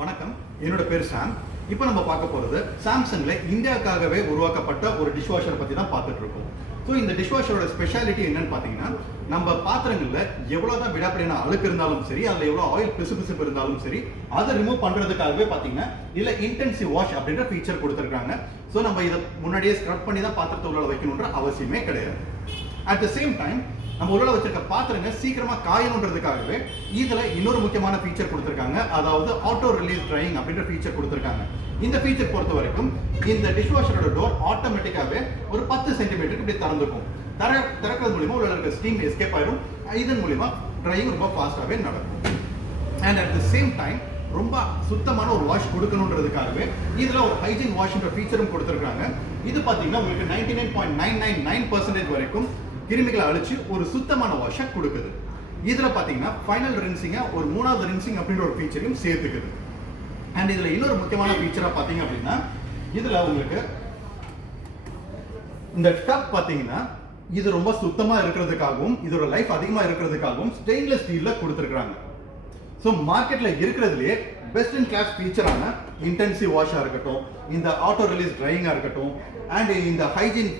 வணக்கம், என்னோட பேர் சாம். இப்போ நம்ம பார்க்க போகிறது சாம்சங்கில் இந்தியாவுக்காகவே உருவாக்கப்பட்ட ஒரு டிஷ்வாஷரை பற்றி தான் பார்த்துட்டு இருக்கோம். ஸோ இந்த டிஷ்வாஷரோட ஸ்பெஷாலிட்டி என்னன்னு பார்த்தீங்கன்னா, நம்ம பாத்திரங்களில் எவ்வளோ தான் விடாப்படியான அழுக்கு இருந்தாலும் சரி, அதில் எவ்வளோ ஆயில் பிசுபிசுப்பு இருந்தாலும் சரி, அதை ரிமூவ் பண்ணுறதுக்காகவே பார்த்தீங்கன்னா இதில் இன்டென்சிவ் வாஷ் அப்படின்ற ஃபீச்சர் கொடுத்துருக்காங்க. ஸோ நம்ம இதை முன்னாடியே ஸ்க்ரப் பண்ணி தான் பாத்திரத்தை உள்ள வைக்கணுன்ற அவசியமே கிடையாது. அட் த சேம் டைம் நம்ம உள்ள வச்சிருக்க பாத்திரங்க சீக்கிரமா காயணுன்றதுக்காகவே இதுல இன்னொரு முக்கியமான ஃபீச்சர் கொடுத்திருக்காங்க. அதாவது ஆட்டோ ரிலீஸ் ட்ரையிங் அப்படின்ற ஃபீச்சர் கொடுத்திருக்காங்க. இந்த ஃபீச்சர் பொறுத்த வரைக்கும் இந்த டிஷ்வாஷரோட டோர் ஆட்டோமேட்டிக்காவே ஒரு 10 சென்டிமீட்டருக்கு இப்படி திறந்துக்கும். திறக்கிறது மூலமா உள்ள இருக்க ஸ்டீம் எஸ்கேப் ஆயிடும். இதன் மூலமா ட்ரையிங் ரொம்ப ஃபாஸ்டாவே நடக்கும். And at the same time ரொம்ப சுத்தமான ஒரு வாஷ் கொடுக்கணுன்றதுக்காகவே இதுல ஒரு ஹைஜீன் வாஷ்ன்ற ஃபீச்சரும் கொடுத்திருக்காங்க. இது பாத்தீங்கன்னா உங்களுக்கு 99.999% வரைக்கும் கிருமிகளை அழிச்சு ஒரு சுத்தமான வாஷை கொடுக்குது. இதுல பாத்தீங்கன்னா ஃபைனல் ரின்சிங்க ஒரு 3வது ரின்சிங் அப்படின்ற ஒரு ஃபீச்சரையும் சேர்த்துக்குது. அண்ட் இதுல இன்னொரு முக்கியமான ஃபீச்சரா பாத்தீங்க அப்படின்னா, இதுல உங்களுக்கு இந்த டப் பாத்தீங்கன்னா இது ரொம்ப சுத்தமா இருக்கிறதுக்காகவும் இதோட லைஃப் அதிகமா இருக்கிறதுக்காகவும் ஸ்டெயின்லெஸ் ஸ்டீல்ல கொடுத்துருக்காங்க. ஸோ மார்க்கெட்ல இருக்கிறதுலே பெஸ்ட் இன் கிளாஸ் ஃபீச்சரான இன்டென்சிவ் வாஷா இருக்கட்டும், இந்த ஆட்டோ ரிலீஸ் ட்ரையிங்கா இருக்கட்டும், அண்ட் இந்த ஹைஜீன்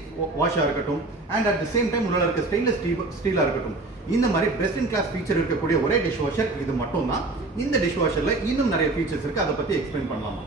வாஷா இருக்கட்டும், and at the same time உள்ள இருக்க ஸ்டெயின்லெஸ் ஸ்டீலா இருக்கட்டும், இந்த மாதிரி பெஸ்ட் இன் கிளாஸ் ஃபீச்சர் இருக்கக்கூடிய ஒரே டிஷ் வாஷர் இது மட்டும் தான். இந்த டிஷ் வாஷர்ல இன்னும் நிறைய ஃபீச்சர்ஸ் இருக்கு, அதை பத்தி எக்ஸ்பிளைன் பண்ணலாமா?